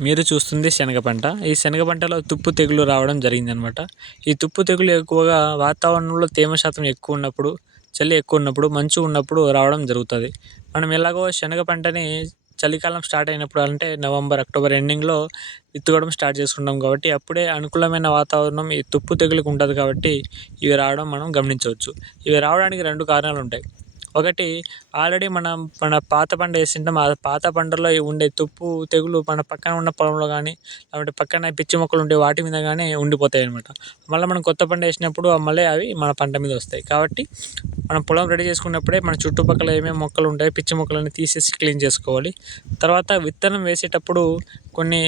మీరు చూస్తుంది శనగ పంట. ఈ శనగ పంటలో తుప్పు తెగులు రావడం జరిగిందనమాట. ఈ తుప్పు తెగులు ఎక్కువగా వాతావరణంలో తేమ శాతం ఎక్కువ ఉన్నప్పుడు, చలి ఎక్కువ ఉన్నప్పుడు, మంచు ఉన్నప్పుడు రావడం జరుగుతది. మనం ఎలాగో శనగ పంటని చలికాలం స్టార్ట్ అయినప్పుడు అంటే నవంబర్, అక్టోబర్ ఎండింగ్‌లో విత్తుకోవడం స్టార్ట్ చేసుకుంటాం కాబట్టి అప్పుడే అనుకూలమైన వాతావరణం ఈ తుప్పు తెగులుకి ఉంటది కాబట్టి ఇవి రావడం మనం గమనించవచ్చు. ఇవి రావడానికి 2 కారణాలుంటాయి. ఒకటి ఆల్రెడీ మన పాత పంట ఏసింటాం. ఆ పాత పంటలో ఉండే తుప్పు, తెగులు మన పక్కన ఉన్న పొలంలో గానీ, లేకపోతే పక్కన పిచ్చి మొక్కలు ఉంటే వాటి మీద గానీ ఉండిపోతాయనమాట. మళ్ళా మనం కొత్త పంట ఏసినప్పుడు మళ్ళీ అవి మన పంట మీద వస్తాయి. కాబట్టి మనం పొలం రెడీ చేసుకున్నప్పుడే మన చుట్టుపక్కల ఏమేమి మొక్కలు ఉంటాయో పిచ్చి మొక్కలన్నీ తీసేసి క్లీన్ చేసుకోవాలి. తర్వాత విత్తనం వేసేటప్పుడు కొన్ని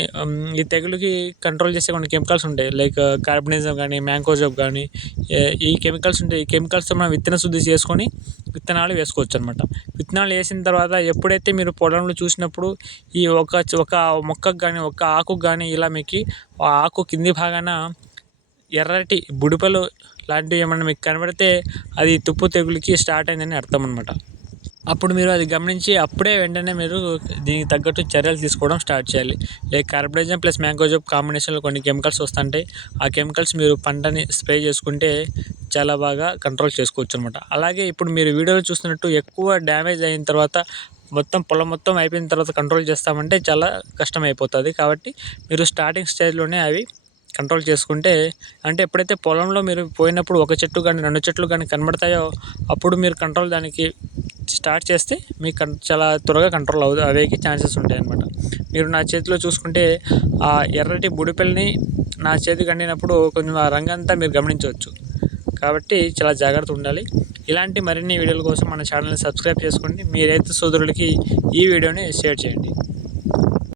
ఈ తెగులుకి కంట్రోల్ చేసే కొన్ని కెమికల్స్ ఉంటాయి. లైక్ కార్బనిజం గానీ, మ్యాంకోజెబ్ గానీ ఈ కెమికల్స్ ఉంటాయి. ఈ కెమికల్స్‌తో మనం విత్తన శుద్ధి చేసుకొని విత్తనాలు వేసుకోవచ్చనమాట. విత్తనాలు వేసిన తర్వాత ఎప్పుడైతే మీరు పొలంలో చూసినప్పుడు ఈ ఒక మొక్కకు గానీ, ఒక ఆకుకు గానీ ఇలా మీకి ఆ ఆకు కింది భాగాన ఎర్రటి బుడిపెలు లాంటివి ఏమన్నా మీకు కనబడితే అది తుప్పు తెగులుకి స్టార్ట్ అయిందని అర్థం అనమాట. అప్పుడు మీరు అది గమనించి అప్పుడే వెంటనే మీరు దీనికి తగ్గట్టు చర్యలు తీసుకోవడం స్టార్ట్ చేయాలి. లైక్ కార్బనిజం ప్లస్ మ్యాంకోజెబ్ కాంబినేషన్‌లో కొన్ని కెమికల్స్ వస్తుంటాయి. ఆ కెమికల్స్ మీరు పంటని స్ప్రే చేసుకుంటే చాలా బాగా కంట్రోల్ చేసుకోవచ్చనమాట. అలాగే ఇప్పుడు మీరు వీడియోలో చూస్తున్నట్టు ఎక్కువ డ్యామేజ్ అయిన తర్వాత మొత్తం పొలం మొత్తం అయిపోయిన తర్వాత కంట్రోల్ చేస్తామంటే చాలా కష్టమైపోతది. కాబట్టి మీరు స్టార్టింగ్ స్టేజ్‌లోనే అవి కంట్రోల్ చేసుకుంటే అంటే ఎప్పుడైతే పొలంలో మీరు పోయినప్పుడు ఒక చెట్టు గానీ, 2 చెట్లు గానీ కనబడతాయో అప్పుడు మీరు కంట్రోల్ దానికి స్టార్ట్ చేస్తే మీకు చాలా త్వరగా కంట్రోల్ అయ్యేకి ఛాన్సెస్ ఉంటాయన్నమాట. మీరు నా చేతిలో చూసుకుంటే ఆ ఎర్రటి బుడిపెల్ని నా చేతికి అందినప్పుడు కొంచెం ఆ రంగంతా మీరు గమనించవచ్చు. కాబట్టి చాలా జాగ్రత్తగా ఉండాలి. ఇలాంటి మరిన్ని వీడియోల కోసం మన ఛానల్‌ని సబ్స్క్రైబ్ చేసుకోండి. మీ రైతు సోదరులకి ఈ వీడియోని షేర్ చేయండి.